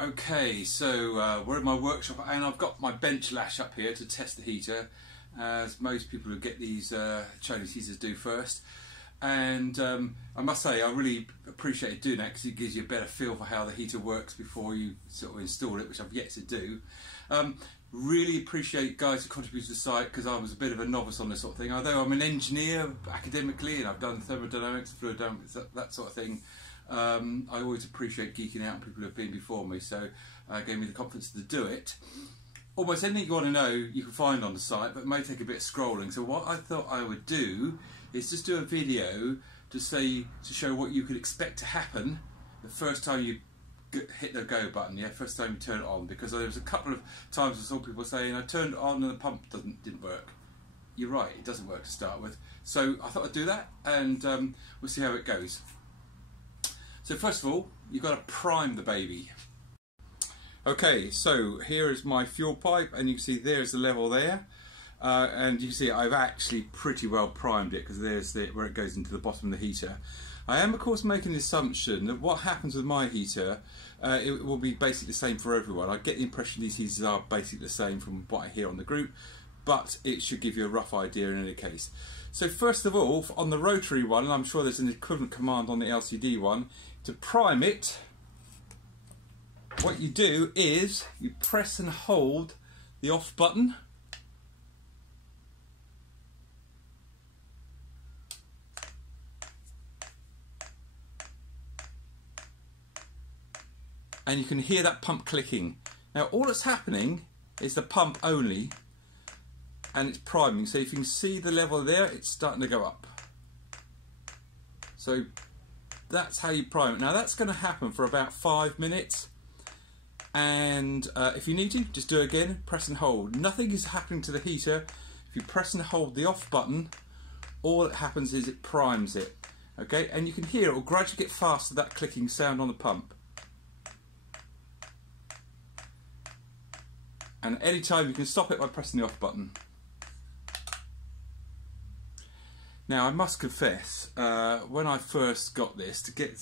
Okay, so we're in my workshop and I've got my bench lash up here to test the heater, as most people who get these Chinese heaters do first. And I must say I really appreciate doing that because it gives you a better feel for how the heater works before you sort of install it, which I've yet to do. Really appreciate guys who contribute to the site because I was a bit of a novice on this sort of thing. Although I'm an engineer academically and I've done thermodynamics, fluid dynamics, that sort of thing. I always appreciate geeking out on people who have been before me, so gave me the confidence to do it. Almost anything you want to know you can find on the site, but it may take a bit of scrolling. So what I thought I would do is just do a video to show what you could expect to happen the first time you hit the go button, first time you turn it on, because there was a couple of times I saw people saying I turned it on and the pump didn't work. You're right, it doesn't work to start with. So I thought I'd do that and we'll see how it goes. So first of all, you've got to prime the baby. Okay, so here is my fuel pipe and you can see there's the level there. And you can see I've actually pretty well primed it because there's where it goes into the bottom of the heater. I am of course making the assumption that what happens with my heater, it will be basically the same for everyone. I get the impression these heaters are basically the same from what I hear on the group, but it should give you a rough idea in any case. So first of all, on the rotary one, and I'm sure there's an equivalent command on the LCD one, to prime it, what you do is you press and hold the off button. And you can hear that pump clicking. Now all that's happening is the pump only, and it's priming. So if you can see the level there, it's starting to go up. So that's how you prime it. Now that's going to happen for about 5 minutes. And if you need to, just do it again, press and hold. Nothing is happening to the heater. If you press and hold the off button, all that happens is it primes it. Okay, and you can hear it will gradually get faster, that clicking sound on the pump. And any time you can stop it by pressing the off button. Now I must confess, when I first got this, to get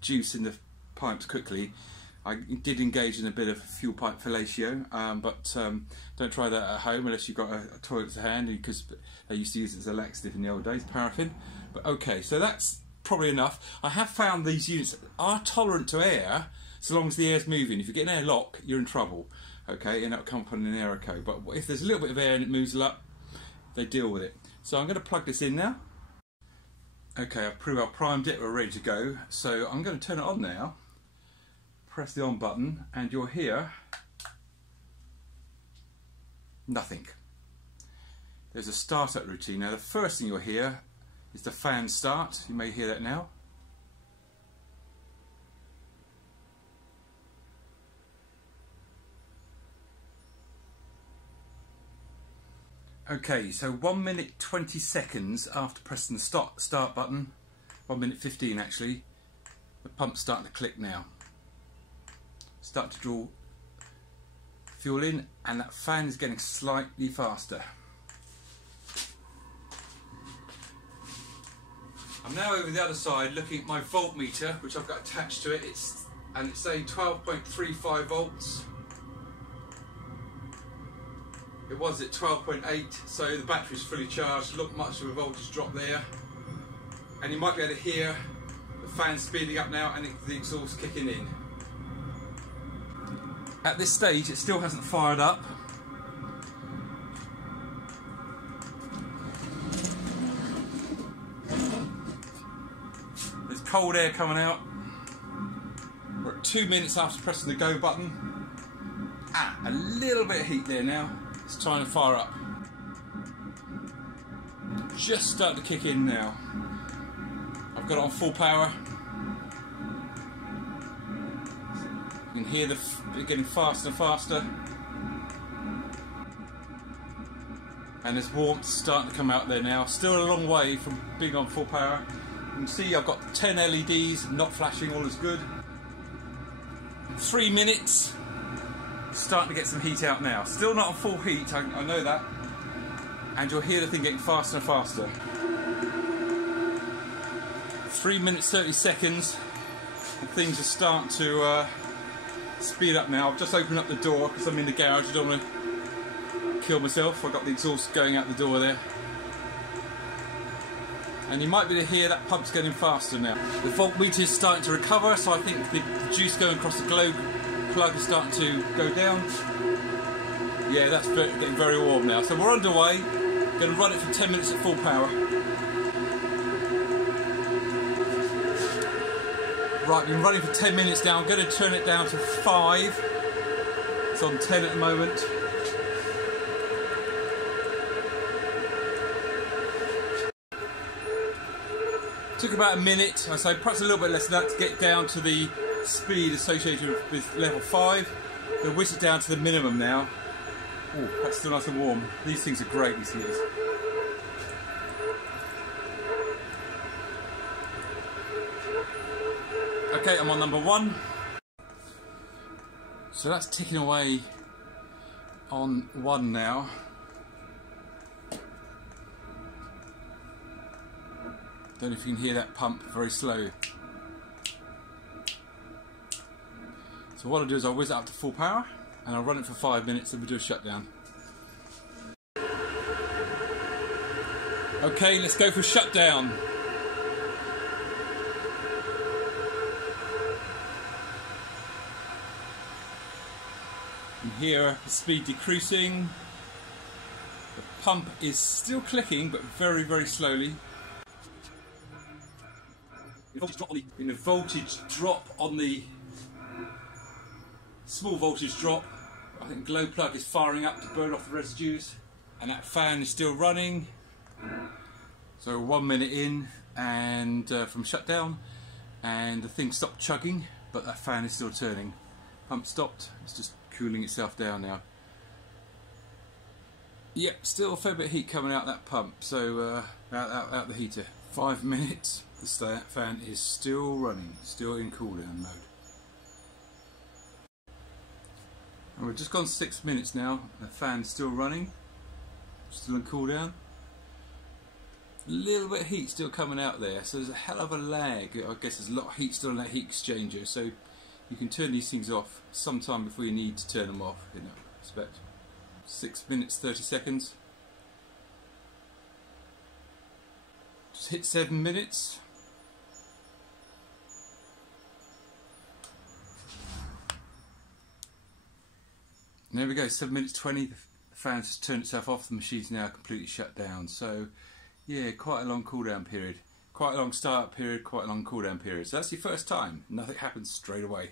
juice in the pipes quickly, I did engage in a bit of fuel pipe fellatio, but don't try that at home unless you've got a toilet to hand, because they used to use it as a laxative in the old days, paraffin. But okay, so that's probably enough. I have found these units are tolerant to air, so long as the air's moving. If you get an airlock, you're in trouble. Okay, and that'll come up on an aero code. But if there's a little bit of air and it moves a lot, they deal with it. So I'm going to plug this in now. Okay, I've pretty well primed it, we're ready to go. So I'm going to turn it on now. Press the on button and you'll hear nothing. There's a startup routine. Now the first thing you'll hear is the fan start. You may hear that now. Okay, so 1 minute 20 seconds after pressing the start button, 1 minute 15 actually, the pump's starting to click now. Start to draw fuel in and that fan is getting slightly faster. I'm now over the other side looking at my voltmeter, which I've got attached to it, and it's saying 12.35 volts. It was at 12.8, so the battery's fully charged. Look, much of a voltage drop there. And you might be able to hear the fan speeding up now and the exhaust kicking in. At this stage, it still hasn't fired up. There's cold air coming out. We're at 2 minutes after pressing the go button. A little bit of heat there now. It's trying to fire up. Just starting to kick in now. I've got it on full power. You can hear it getting faster and faster. And there's warmth starting to come out there now. Still a long way from being on full power. You can see I've got 10 LEDs, not flashing, all is good. 3 minutes. Starting to get some heat out now. Still not on full heat, I know that. And you'll hear the thing getting faster and faster. 3 minutes 30 seconds and things are starting to speed up now. I've just opened up the door because I'm in the garage. I don't want to kill myself. I've got the exhaust going out the door there. And you might be able to hear that pump's getting faster now. The voltmeter is starting to recover, so I think the juice going across the glow plug is starting to go down. Yeah, that's getting very warm now. So we're underway. Going to run it for 10 minutes at full power. Right, been running for 10 minutes now. I'm going to turn it down to 5. It's on 10 at the moment. Took about a minute, I say perhaps a little bit less than that, to get down to the speed associated with level 5. Going to whisk it down to the minimum now. Oh, that's still nice and warm. These things are great, these heaters. Okay, I'm on number 1. So that's ticking away on 1 now. Don't know if you can hear that pump, very slow. So what I'll do is I'll whiz it up to full power and I'll run it for 5 minutes and we'll do a shutdown. Okay, let's go for shutdown. You can hear the speed decreasing. The pump is still clicking but very, very slowly. In the voltage drop on the small voltage drop, I think the glow plug is firing up to burn off the residues, and that fan is still running. So 1 minute in and from shutdown, and the thing stopped chugging, but that fan is still turning. Pump stopped, it's just cooling itself down now. Yep, still a fair bit of heat coming out that pump, so out the heater. 5 minutes, the fan is still running, still in cool down mode. And we've just gone 6 minutes now, the fan's still running, still in cool down. A little bit of heat still coming out there, so there's a hell of a lag. I guess there's a lot of heat still on that heat exchanger, so you can turn these things off sometime before you need to turn them off in that respect. 6 minutes 30 seconds. Just hit 7 minutes. And there we go, 7 minutes 20. The fan's just turned itself off. The machine's now completely shut down. So yeah, quite a long cool down period. Quite a long start period, quite a long cool down period. So that's your first time. Nothing happens straight away.